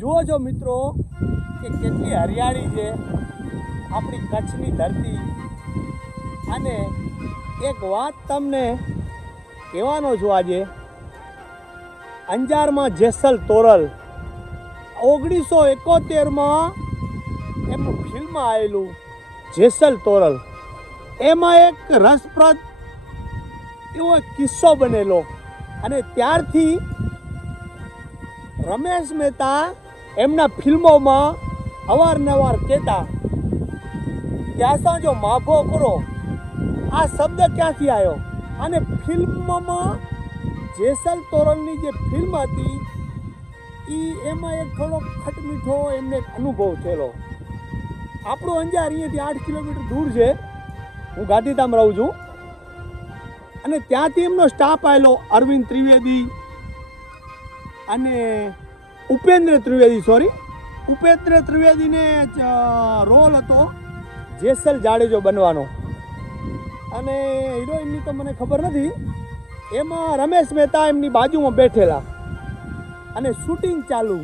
જુઓ છો મિત્રો કે કેટલી હરિયાળી છે આપણી કચ્છની ધરતી. અને એક વાત તમને કહેવાનો છું આજે. અંજારમાં જેસલ તોરલ ઓગણીસો એકોતેરમાં એમનું ફિલ્મ આવેલું, જેસલ તોરલ. એમાં એક રસપ્રદ એવો કિસ્સો બનેલો. અને ત્યારથી રમેશ મહેતા એમના ફિલ્મોમાં અવારનવાર કહેતા કે આસા માફો કરો આ શબ્દ ક્યાંથી આવ્યો? અને ફિલ્મમાં જેસલ તોરલની જે ફિલ્મ હતી એ એમાં એક થોડો ખટમીઠો એમને એક અનુભવ થયેલો. આપણો અંજાર અહીંયાથી આઠ કિલોમીટર દૂર છે. હું ગાંધીધામ રહું છું. અને ત્યાંથી એમનો સ્ટાફ આવેલો અરવિંદ ત્રિવેદી અને ઉપેન્દ્ર ત્રિવેદી સોરી ઉપેન્દ્ર ત્રિવેદીને રોલ હતો જેસલ જાડેજો બનવાનો. અને હિરોઈનની તો મને ખબર નથી. એમાં રમેશ મહેતા એમની બાજુમાં બેઠેલા. અને શૂટિંગ ચાલુ.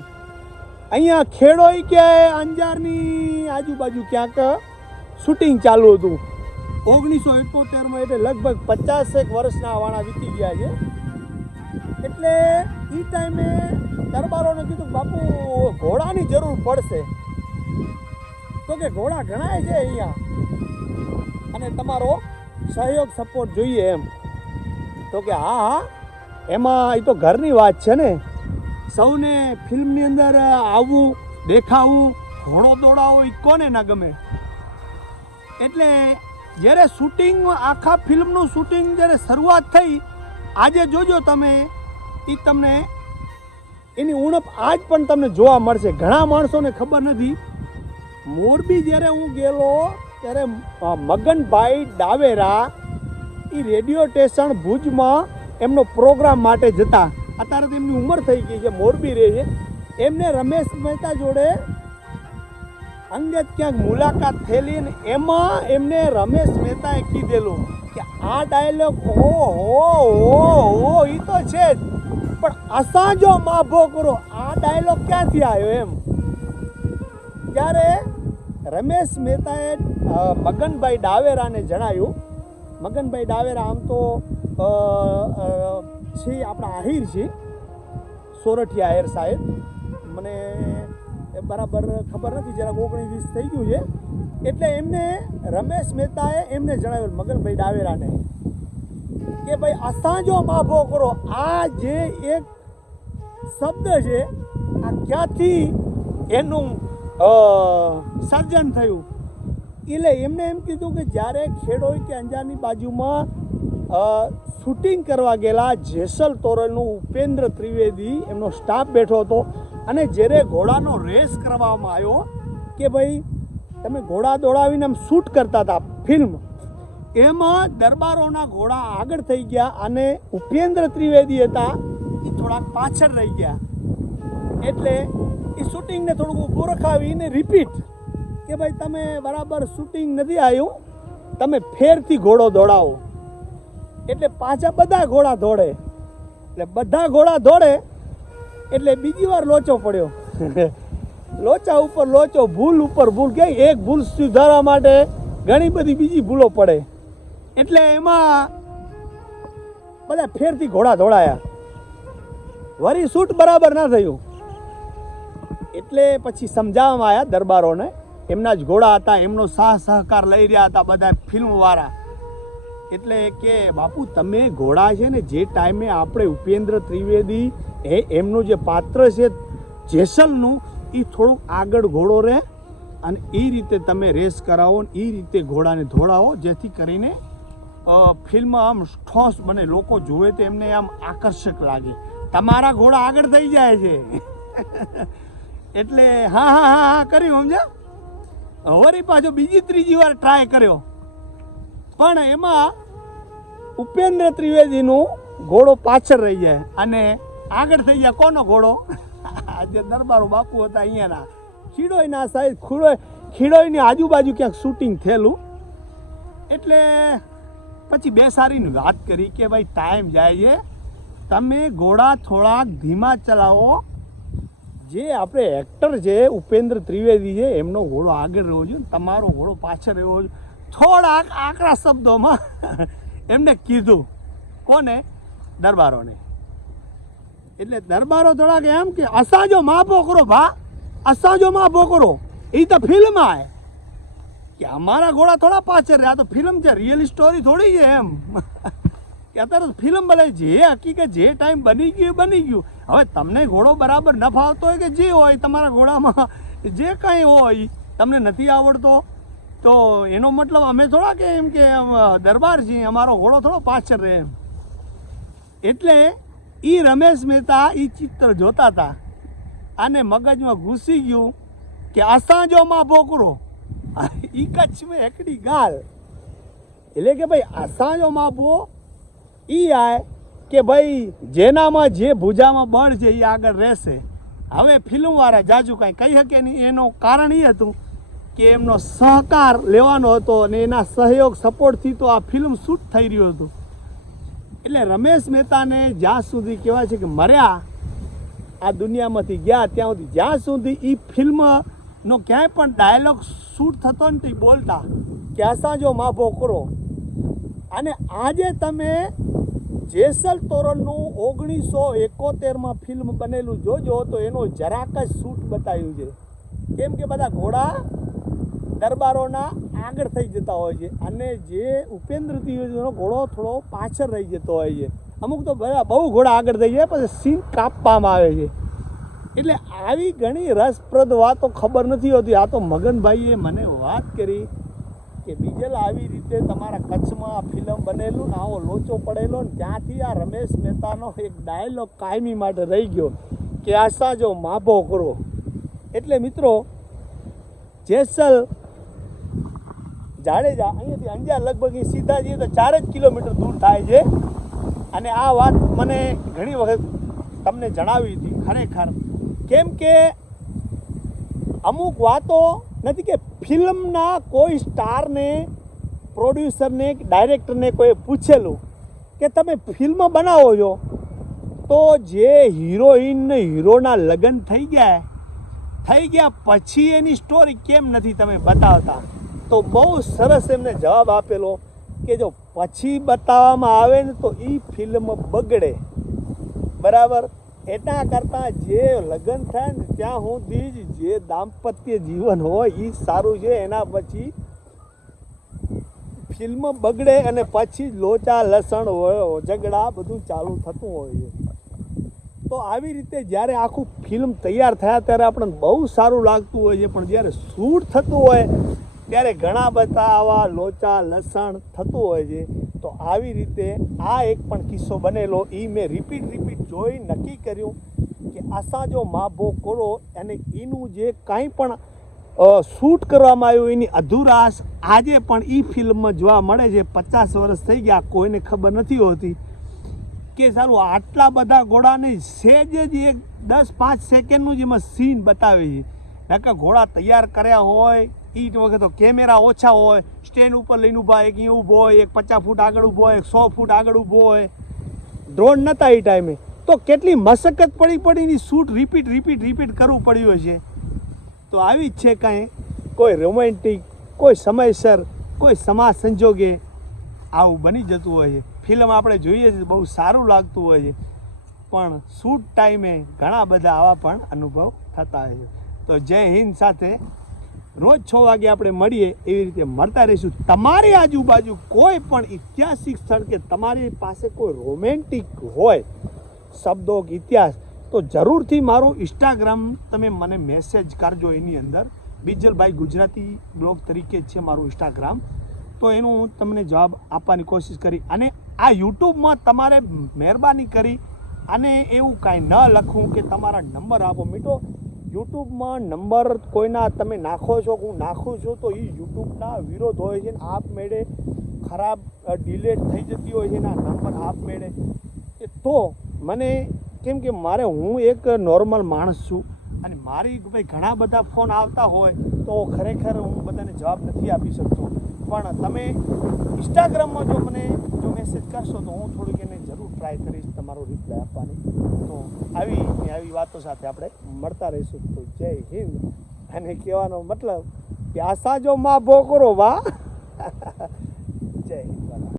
અહીંયા ખેડોઈ કે અંજારની આજુબાજુ ક્યાંક શૂટિંગ ચાલુ હતું. ઓગણીસો એકોતેરમાં એટલે લગભગ પચાસેક વર્ષના વાણા વીતી ગયા છે. એટલે એ ટાઈમે દરબારોને કીધું, બાપુ, ઘોડાની જરૂર પડશે. તો કે, ઘોડા ઘણાય છે અહીંયા. અને તમારો સહયોગ સપોર્ટ જોઈએ એમ. તો કે, હા હા, એમાં એ તો ઘરની વાત છે ને. સૌને ફિલ્મની અંદર આવવું, દેખાવું, ઘોડો દોડાવો એ કોને ના ગમે? એટલે જ્યારે શૂટિંગ, આખા ફિલ્મનું શૂટિંગ જ્યારે શરૂઆત થઈ, આજે જોજો તમે એ તમને એની ઉણપ આજ પણ તમને જોવા મળશે. ઘણા માણસોને ખબર નથી. મોરબી જ્યારે હું ગયેલો, ત્યારે મગનભાઈ ડાવેરા એ રેડિયો સ્ટેશન ભુજમાં એમનો પ્રોગ્રામ માટે જતા. અત્યારે તેમની ઉંમર થઈ ગઈ છે, મોરબી રહે છે. એમને રમેશ મહેતા જોડે અંગત ક્યાંક મુલાકાત થયેલી ને એમાં એમને રમેશ મહેતાએ કીધેલું કે આ ડાયલોગ હો હો હો એ તો છે જ. પણ અસાંજો માભો કરો આ ડાયલોગ ક્યાંથી આવ્યો એમ? ત્યારે રમેશ મહેતાએ મગનભાઈ ડાવેરાને જણાવ્યું. મગનભાઈ ડાવેરા આમ તો છે આપણા આહિર છે સોરઠિયા આહિર સાહેબ. મને એ બરાબર ખબર નથી, જરાક ઓગણીસ વીસ થઈ ગયું છે. એટલે એમને રમેશ મહેતાએ એમને જણાવ્યું, મગનભાઈ ડાવેરાને. કે ભાઈ, અસાંજો માફો કરો આ જે એક શબ્દ છે, આ ક્યાંથી એનું સર્જન થયું? એટલે એમને એમ કીધું કે જ્યારે ખેડોઈ કે અંજારની બાજુમાં શૂટિંગ કરવા ગયેલા જેસલ તોરલનું ઉપેન્દ્ર ત્રિવેદી, એમનો સ્ટાફ બેઠો હતો અને જ્યારે ઘોડાનો રેસ કરવામાં આવ્યો કે ભાઈ, તમે ઘોડા દોડાવીને આમ શૂટ કરતા હતા, ફિલ્મ. એમાં દરબારોના ઘોડા આગળ થઈ ગયા અને ઉપેન્દ્ર ત્રિવેદી હતા એ થોડાક પાછળ રહી ગયા. એટલે એ શૂટિંગને થોડુંક ઊભું રખાવીને રિપીટ કે ભાઈ તમે બરાબર શૂટિંગ નથી આવ્યું, તમે ફેરથી ઘોડો દોડાવો. એટલે પાછા બધા ઘોડા દોડે. એટલે બધા ઘોડા દોડે, એટલે બીજી વાર લોચો પડ્યો. લોચા ઉપર લોચો, ભૂલ ઉપર ભૂલ કે એક ભૂલ સુધારવા માટે ઘણી બધી બીજી ભૂલો પડે. એટલે એમાં બધા ફેરથી ઘોડા દોડાયા વરી સૂટ બરાબર ના થયું. એટલે પછી સમજાવવામાં આવ્યા દરબારોને, એમના જ ઘોડા હતા, એમનો સાહ સહકાર લઈ રહ્યા હતા બધા ફિલ્મવાળા. એટલે કે, બાપુ, તમે ઘોડા છે ને, જે ટાઈમે આપણે ઉપેન્દ્ર ત્રિવેદી, એ એમનું જે પાત્ર છે, જેસલનું એ થોડુંક આગળ ઘોડો રહે અને એ રીતે તમે રેસ કરાવો ને એ રીતે ઘોડાને ધોળાવો, જેથી કરીને ફિલ્મ આમ ઠોસ બને, લોકો જોવે તો એમને આમ આકર્ષક લાગે. તમારા ઘોડા આગળ થઈ જાય છે. એટલે હા હા હા હા, કર્યું, સમજ્યા? વળી પાછો બીજી ત્રીજી વાર ટ્રાય કર્યો. પણ એમાં ઉપેન્દ્ર ત્રિવેદીનું ઘોડો પાછળ રહી જાય અને આગળ થઈ જાય. કોનો ઘોડો? આજે દરબારો બાપુ હતા અહીંયાના. ખીડોઈના સાહેબ ખીડોઈ ખીડોઈની આજુબાજુ ક્યાંક શૂટિંગ થયેલું. એટલે પછી બે સારીની વાત કરી કે ભાઈ ટાઈમ જાય છે. તમે ઘોડા થોડાક ધીમા ચલાવો. જે આપણે એક્ટર છે ઉપેન્દ્ર ત્રિવેદી છે, એમનો ઘોડો આગળ રહ્યો છે તમારો ઘોડો પાછળ રહ્યો છે થોડાક આકરા શબ્દોમાં એમને કીધું. કોને? દરબારોને. એટલે દરબારો થોડાક એમ કે, અસાજો માપો કરો ભા. અસાજો માપો કરો. એ તો ફિલ્મ આય. કે અમારા ઘોડા થોડા પાછળ રહ્યા. તો ફિલ્મ છે રિયલ સ્ટોરી થોડી છે એમ. કે અત્યારે ફિલ્મ ભલે જે હકીકત જે ટાઈમ બની ગયું બની ગયું. હવે તમને ઘોડો બરાબર ન ફાવતો હોય કે જે હોય, તમારા ઘોડામાં જે કાંઈ હોય, તમને નથી આવડતો, તો એનો મતલબ અમે થોડા કે એમ કે દરબાર છીએ, અમારો ઘોડો થોડો પાછળ રહે એમ. એટલે એ રમેશ મહેતા એ ચિત્ર જોતા હતા અને મગજમાં ઘૂસી ગયું કે આસાંજોમાં ભોકરો. ઈ કચ્છ મેં એકડી ગાલ. એટલે કે ભાઈ અસાંજો માપો એ આય કે ભાઈ જેનામાં જે ભુજામાં બળ છે એ આગળ રહેશે. હવે ફિલ્મવાળા જાજુ કાંઈ કહી શકે નહીં. એનું કારણ એ હતું કે એમનો સહકાર લેવાનો હતો અને એના સહયોગ સપોર્ટથી તો આ ફિલ્મ શૂટ થઈ રહ્યું હતું. એટલે રમેશ મહેતાને જ્યાં સુધી કહેવાય છે કે મર્યા, આ દુનિયામાંથી ગયા, ત્યાં સુધી જ્યાં સુધી એ ફિલ્મનો ક્યાંય પણ ડાયલોગ શૂટ થતો ને તો બોલતા. કે અસાંજો માભો ભોકરો? અને આજે તમે જેસલ તોરણનું ઓગણીસો એકોતેરમાં ફિલ્મ બનેલું જોજો તો એનો જરાક જ શૂટ બતાવ્યું છે. કેમ કે બધા ઘોડા દરબારોના આગળ થઈ જતા હોય છે અને જે ઉપેન્દ્ર દ્વિવેદીનો ઘોડો થોડો પાછળ રહી જતો હોય છે. અમુક તો બધા બહુ ઘોડા આગળ થઈ જાય, પછી સીન કાપવામાં આવે છે. એટલે આવી ઘણી રસપ્રદ વાતો ખબર નથી હોતી. આ તો મગનભાઈએ મને વાત કરી કે બીજલ આવી રીતે તમારા કચ્છમાં આ ફિલ્મ બનેલું ને આવો લોચો પડેલો ને ત્યાંથી આ રમેશ મહેતાનો એક ડાયલોગ કાયમી માટે રહી ગયો કે આશા જો માભો કરો. એટલે મિત્રો, જેસલ જાડેજા અહીંયાથી અંજાર લગભગ સીધા જઈએ તો ચાર જ કિલોમીટર દૂર થાય છે. અને આ વાત મને ઘણી વખત તમને જણાવી હતી. ખરેખર કેમ કે અમુક વાતો નથી કે ફિલ્મના કોઈ સ્ટારને, પ્રોડ્યુસરને ડાયરેક્ટરને કોઈ પૂછેલું કે તમે ફિલ્મ બનાવો છો, તો જે હિરોઈન ને હીરોના લગ્ન થઈ ગયા થઈ ગયા પછી એની સ્ટોરી કેમ નથી તમે બતાવતા? તો બહુ સરસ એમને જવાબ આપેલો કે જો પછી બતાવવામાં આવે ને તો એ ફિલ્મ બગડે. બરાબર? એના કરતાં જે લગ્ન થાય ને ત્યાં સુધી જ જે દાંપત્ય જીવન હોય એ સારું છે. એના પછી ફિલ્મ બગડે અને પછી લોચા, લસણ ઝગડા બધું ચાલુ થતું હોય છે. તો આવી રીતે જ્યારે આખું ફિલ્મ તૈયાર થયા ત્યારે આપણને બહુ સારું લાગતું હોય છે. પણ જ્યારે શૂટ થતું હોય, ત્યારે ઘણા બધા આવા લોચા, લસણ થતું હોય છે. તો આવી રીતે આ એક પણ કિસ્સો બનેલો એ મેં રિપીટ રિપીટ જોઈ નક્કી કર્યું કે આસાજો માભો કરો અને એનું જે કાંઈ પણ શૂટ કરવામાં આવ્યું, એની અધુરાશ આજે પણ એ ફિલ્મમાં જોવા મળે છે. પચાસ વર્ષ થઈ ગયા, કોઈને ખબર નથી હોતી કે સારું, આટલા બધા ઘોડાને સેજ જ એક દસ પાંચ સેકન્ડનું જ એમાં સીન બતાવે છે. નકર ઘોડા તૈયાર કર્યા હોય એ વખત કેમેરા ઓછા હોય, સ્ટેન્ડ ઉપર લઈને ઊભા, એક અહીં ઊભો હોય, એક પચાસ ફૂટ આગળ ઊભો હોય, એક સો ફૂટ આગળ ઊભો હોય. ડ્રોન નહોતા એ. ટાઈમે તો કેટલી મશક્કત પડી પડીની શૂટ રિપીટ રિપીટ રિપીટ કરવું પડ્યું છે તો આવી જ છે કાંઈ. કોઈ રોમેન્ટિક કોઈ સમયસર, કોઈ સમાજ સંજોગે આવું બની જતું હોય છે. ફિલ્મ આપણે જોઈએ છીએ બહુ સારું લાગતું હોય છે. પણ શૂટ ટાઈમે ઘણા બધા આવા પણ અનુભવ થતા હોય છે. તો જય હિન્દ સાથે રોજ છ વાગે આપણે મળીએ એવી રીતે મળતા રહીશું. તમારી આજુબાજુ કોઈ પણ ઐતિહાસિક સ્થળ કે તમારી પાસે કોઈ રોમેન્ટિક હોય શબ્દો કે ઇતિહાસ, તો જરૂરથી મારું ઇન્સ્ટાગ્રામ તમે મને મેસેજ કરજો એની અંદર. બિજલભાઈ ગુજરાતી બ્લોગ તરીકે છે મારું ઇન્સ્ટાગ્રામ તો એનું હું તમને જવાબ આપવાની કોશિશ કરી અને આ યુટ્યુબમાં તમારે મહેરબાની કરી અને એવું કાંઈ ન લખવું કે તમારા નંબર આપો. મીઠો, યુટ્યુબમાં નંબર કોઈના તમે નાખો છો હું નાખું છું, તો એ યુટ્યુબના વિરોધ હોય છે ને આપમેળે ખરાબ ડિલેટ થઈ જતી હોય છે એના નંબર આપમેળે તો મને કેમ કે મારે હું એક નોર્મલ માણસ છું અને મારી ભાઈ ઘણા બધા ફોન આવતા હોય તો ખરેખર હું બધાને જવાબ નથી આપી શકતો. પણ તમે ઇન્સ્ટાગ્રામમાં જો મને જો મેસેજ કરશો તો હું થોડુંક એને જરૂર ટ્રાય કરીશ તમારો રિપ્લાય આપવાની. તો આવી આવી વાતો સાથે આપણે મળતા રહીશું. તો જય હિન્દ. અને કહેવાનો મતલબ આશા જો માં ભો કરો વા